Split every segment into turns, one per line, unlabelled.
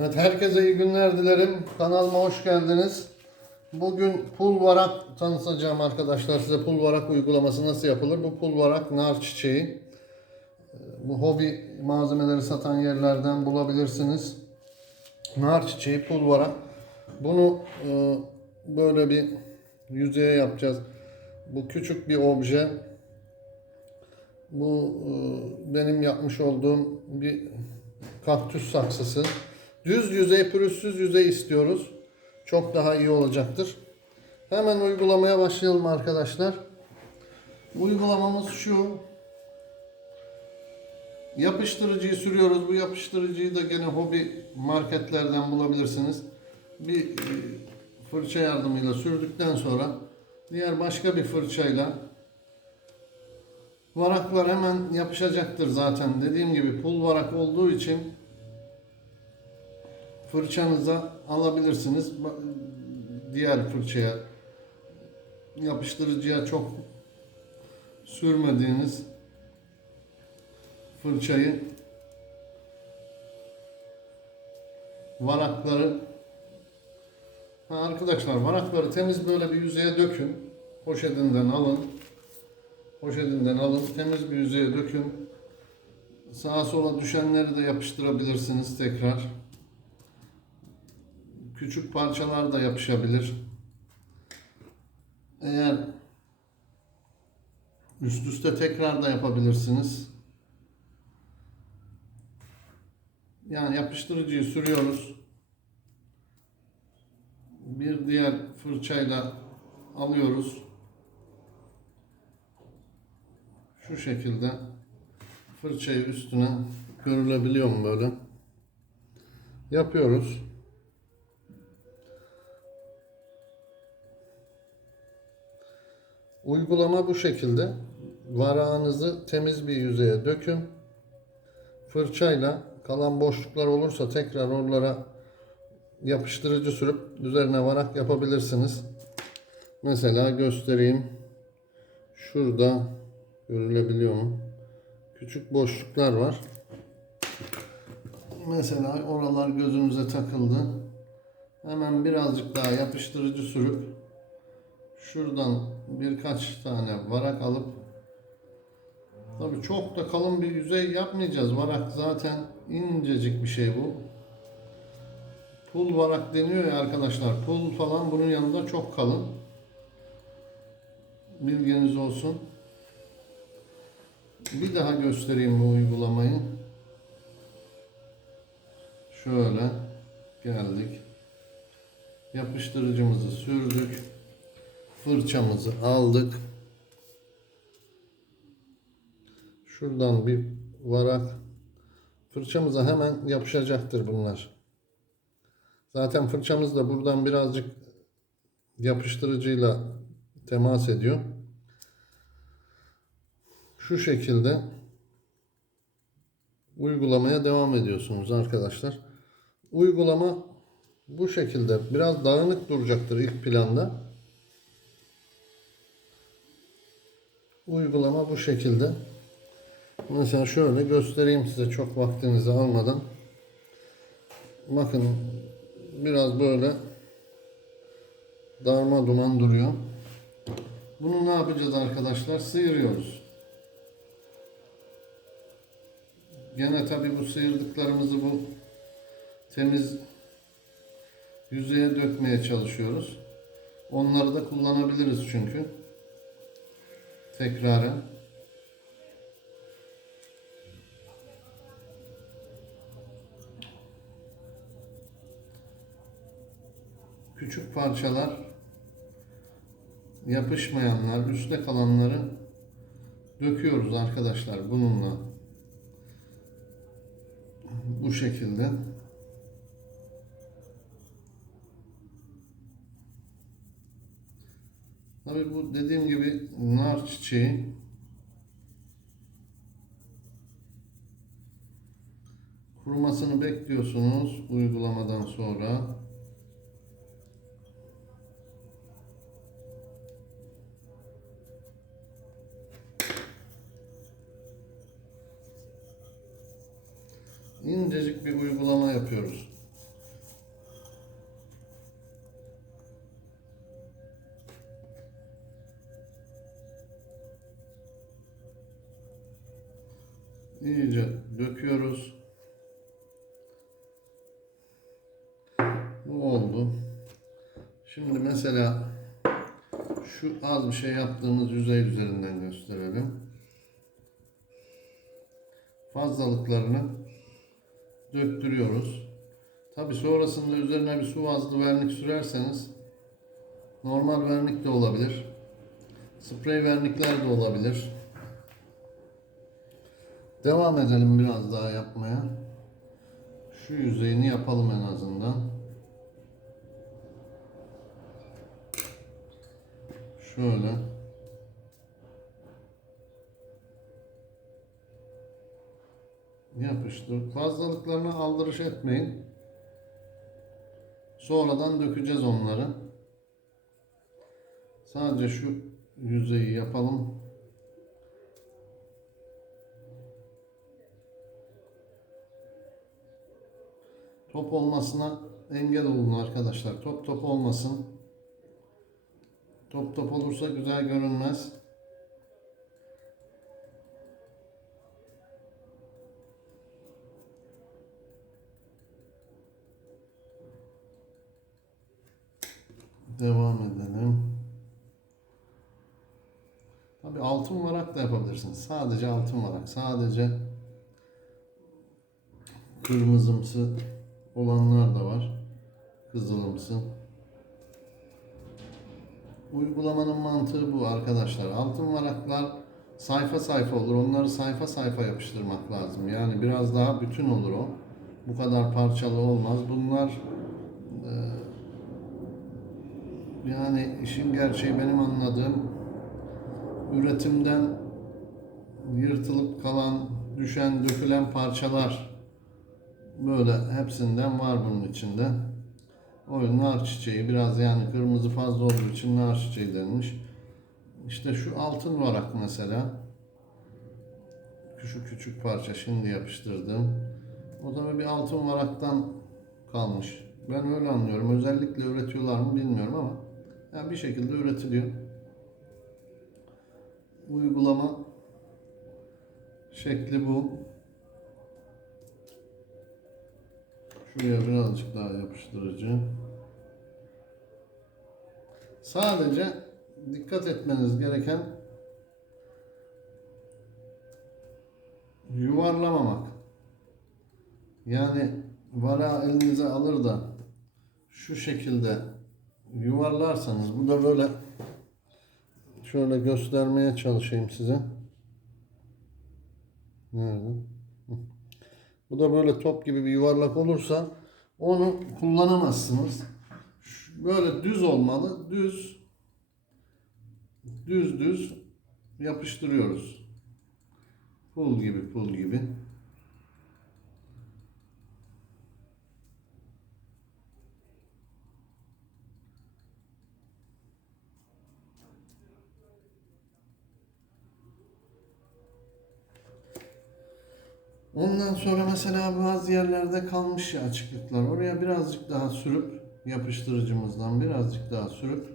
Evet, herkese iyi günler dilerim. Kanalıma hoş geldiniz. Bugün pul varak tanıtacağım arkadaşlar size. Pul varak uygulaması nasıl yapılır? Bu pul varak nar çiçeği. Bu hobi malzemeleri satan yerlerden bulabilirsiniz. Nar çiçeği, pul varak. Bunu e, böyle bir yüzeye yapacağız. Bu küçük bir obje. Bu e, benim yapmış olduğum bir kaktüs saksısı. Düz yüzey, pürüzsüz yüzey istiyoruz. Çok daha iyi olacaktır. Hemen uygulamaya başlayalım arkadaşlar. Uygulamamız şu. Yapıştırıcıyı sürüyoruz. Bu yapıştırıcıyı da gene hobi marketlerden bulabilirsiniz. Bir e, fırça yardımıyla sürdükten sonra diğer başka bir fırçayla varaklar hemen yapışacaktır zaten. Dediğim gibi pul varak olduğu için fırçanıza alabilirsiniz. Diğer fırçaya yapıştırıcıya çok sürmediğiniz fırçayı varakları ha arkadaşlar varakları temiz böyle bir yüzeye dökün. Poşetinden alın. Poşetinden alın. Temiz bir yüzeye dökün. Sağa sola düşenleri de yapıştırabilirsiniz tekrar. Küçük parçalar da yapışabilir. Eğer üst üste tekrar da yapabilirsiniz. Yani yapıştırıcıyı sürüyoruz. Bir diğer fırçayla alıyoruz. Şu şekilde fırçayı üstüne görülebiliyor mu böyle? Yapıyoruz. Uygulama bu şekilde. Varağınızı temiz bir yüzeye dökün. Fırçayla kalan boşluklar olursa tekrar oralara yapıştırıcı sürüp üzerine varak yapabilirsiniz. Mesela göstereyim. Şurada görülebiliyor mu? Küçük boşluklar var. Mesela oralar gözünüze takıldı. Hemen birazcık daha yapıştırıcı sürüp şuradan birkaç tane varak alıp tabii çok da kalın bir yüzey yapmayacağız. Varak zaten incecik bir şey bu. Pul varak deniyor ya arkadaşlar. Pul falan bunun yanında çok kalın. Bilginiz olsun. Bir daha göstereyim bu uygulamayı. Şöyle geldik. Yapıştırıcımızı sürdük. Fırçamızı aldık. Şuradan bir varak fırçamıza hemen yapışacaktır bunlar. Zaten fırçamız da buradan birazcık yapıştırıcıyla temas ediyor. Şu şekilde uygulamaya devam ediyorsunuz arkadaşlar. Uygulama bu şekilde biraz dağınık duracaktır ilk planda. Uygulama bu şekilde. Mesela şöyle göstereyim size çok vaktinizi almadan. Bakın biraz böyle darma duman duruyor. Bunu ne yapacağız arkadaşlar? Sıyırıyoruz. Gene tabi bu sıyırdıklarımızı bu temiz yüzeye dökmeye çalışıyoruz. Onları da kullanabiliriz çünkü. Tekraren. Küçük parçalar yapışmayanlar, üstte kalanları döküyoruz arkadaşlar bununla. Bu şekilde. Tabii bu dediğim gibi nar çiçeği kurumasını bekliyorsunuz uygulamadan sonra. incecik bir uygulama yapıyoruz. Bu oldu. Şimdi mesela şu az bir şey yaptığımız yüzey üzerinden gösterelim. Fazlalıklarını döktürüyoruz. Tabi sonrasında üzerine bir su bazlı vernik sürerseniz normal vernik de olabilir. Sprey vernikler de olabilir. Devam edelim biraz daha yapmaya. Şu yüzeyini yapalım en azından. Şöyle. Yapıştır. Fazlalıklarına aldırış etmeyin. Sonradan dökeceğiz onları. Sadece şu yüzeyi yapalım. Top olmasına engel olun arkadaşlar. Top top olmasın. Top top olursa güzel görünmez. Devam edelim. Tabii altın varak da yapabilirsiniz. Sadece altın varak. Sadece kırmızımsı olanlar da var. Kızılımsı. Uygulamanın mantığı bu arkadaşlar. Altın varaklar sayfa sayfa olur. Onları sayfa sayfa yapıştırmak lazım. Yani biraz daha bütün olur o. Bu kadar parçalı olmaz. Bunlar e, yani işin gerçeği benim anladığım üretimden yırtılıp kalan, düşen, dökülen parçalar böyle hepsinden var bunun içinde. O yüzden nar çiçeği biraz yani kırmızı fazla olduğu için nar çiçeği denmiş. İşte şu altın varak mesela. Küçük küçük parça şimdi yapıştırdım. O da bir altın varaktan kalmış. Ben öyle anlıyorum. Özellikle üretiyorlar mı bilmiyorum ama yani bir şekilde üretiliyor. Uygulama şekli bu. Şuraya birazcık daha yapıştırıcı. Sadece dikkat etmeniz gereken yuvarlamamak. Yani vara elinize alır da şu şekilde yuvarlarsanız bu da böyle şöyle göstermeye çalışayım size. Nerede? Bu da böyle top gibi bir yuvarlak olursa onu kullanamazsınız. Böyle düz olmalı. Düz düz düz yapıştırıyoruz. Pul gibi pul gibi. Ondan sonra mesela bazı yerlerde kalmış açıklıklar. Oraya birazcık daha sürüp yapıştırıcımızdan birazcık daha sürüp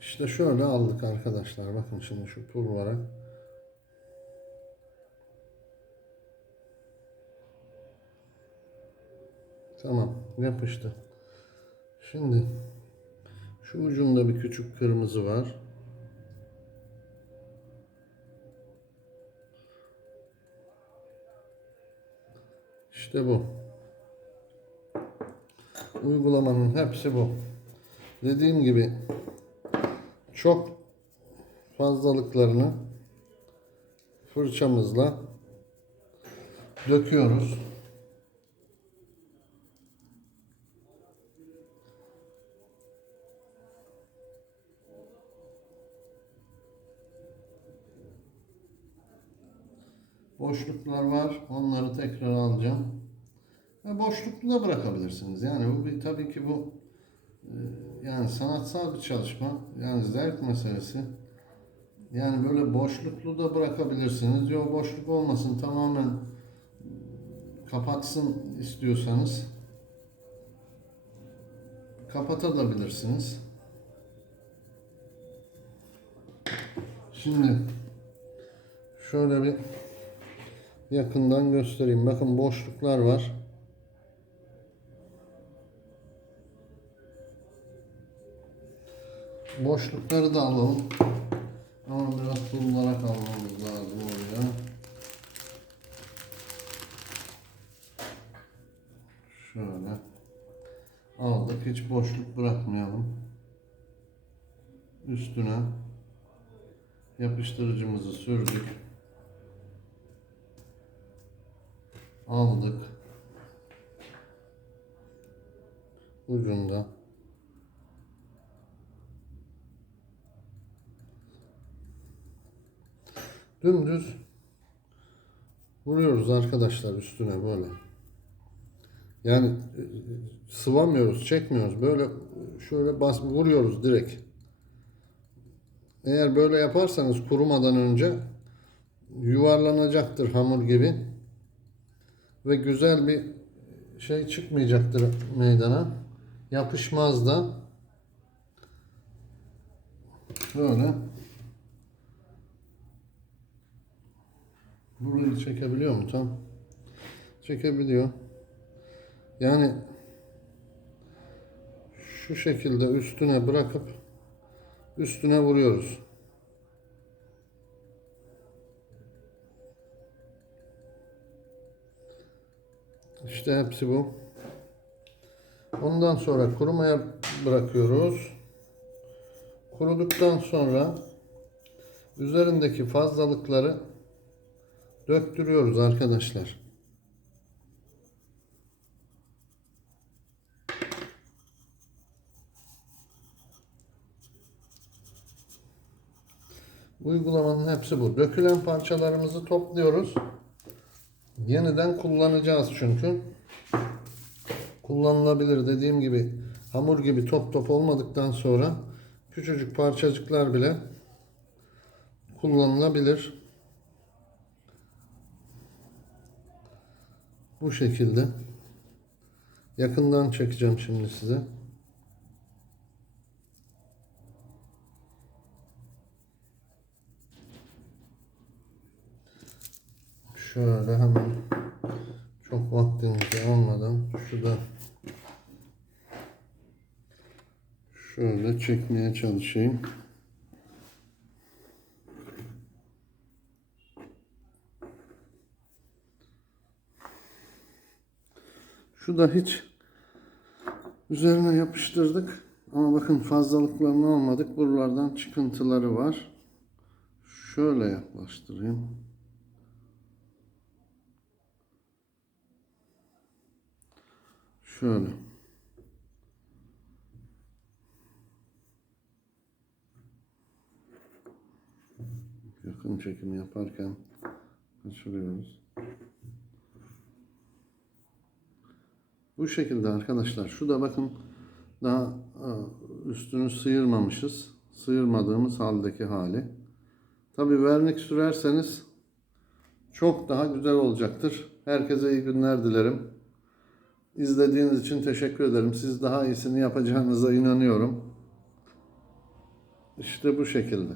işte şöyle aldık arkadaşlar. Bakın şimdi şu pul varak. Tamam yapıştı. Şimdi şu ucunda bir küçük kırmızı var. İşte bu. Uygulamanın hepsi bu. Dediğim gibi çok fazlalıklarını fırçamızla döküyoruz. Boşluklar var. Onları tekrar alacağım. Da bırakabilirsiniz. Yani bu bir tabii ki bu e, yani sanatsal bir çalışma. Yani zevk meselesi. Yani böyle boşluklu da bırakabilirsiniz. Yok boşluk olmasın tamamen kapatsın istiyorsanız kapatabilirsiniz. Şimdi Şöyle bir yakından göstereyim. Bakın boşluklar var. Boşlukları da alalım. Ama biraz kullanarak almamız lazım oraya. Şöyle. Aldık. Hiç boşluk bırakmayalım. Üstüne yapıştırıcımızı sürdük. Aldık. Ucunda. Dümdüz vuruyoruz arkadaşlar üstüne böyle. Yani e, sıvamıyoruz, çekmiyoruz. Böyle şöyle bas vuruyoruz direkt. Eğer böyle yaparsanız kurumadan önce yuvarlanacaktır hamur gibi. Ve güzel bir şey çıkmayacaktır meydana. Yapışmaz da. Böyle. Burayı çekebiliyor mu tam? Çekebiliyor. Yani şu şekilde üstüne bırakıp üstüne vuruyoruz. İşte hepsi bu. Ondan sonra kurumaya bırakıyoruz. Kuruduktan sonra üzerindeki fazlalıkları döktürüyoruz arkadaşlar. Uygulamanın hepsi bu. Dökülen parçalarımızı topluyoruz. Yeniden kullanacağız çünkü. Kullanılabilir dediğim gibi hamur gibi top top olmadıktan sonra küçücük parçacıklar bile kullanılabilir. Bu şekilde. Yakından çekeceğim şimdi size. Şöyle hemen çok vaktinizi almadan şurada şöyle çekmeye çalışayım. Şu da hiç üzerine yapıştırdık. Ama bakın fazlalıklarını almadık. Buralardan çıkıntıları var. Şöyle yaklaştırayım. Şöyle. Yakın çekim yaparken kaçırıyoruz. Bu şekilde arkadaşlar. Şu da bakın daha e, üstünü sıyırmamışız. Sıyırmadığımız haldeki hali. Tabi vernik sürerseniz çok daha güzel olacaktır. Herkese iyi günler dilerim. İzlediğiniz için teşekkür ederim. Siz daha iyisini yapacağınıza inanıyorum. İşte bu şekilde.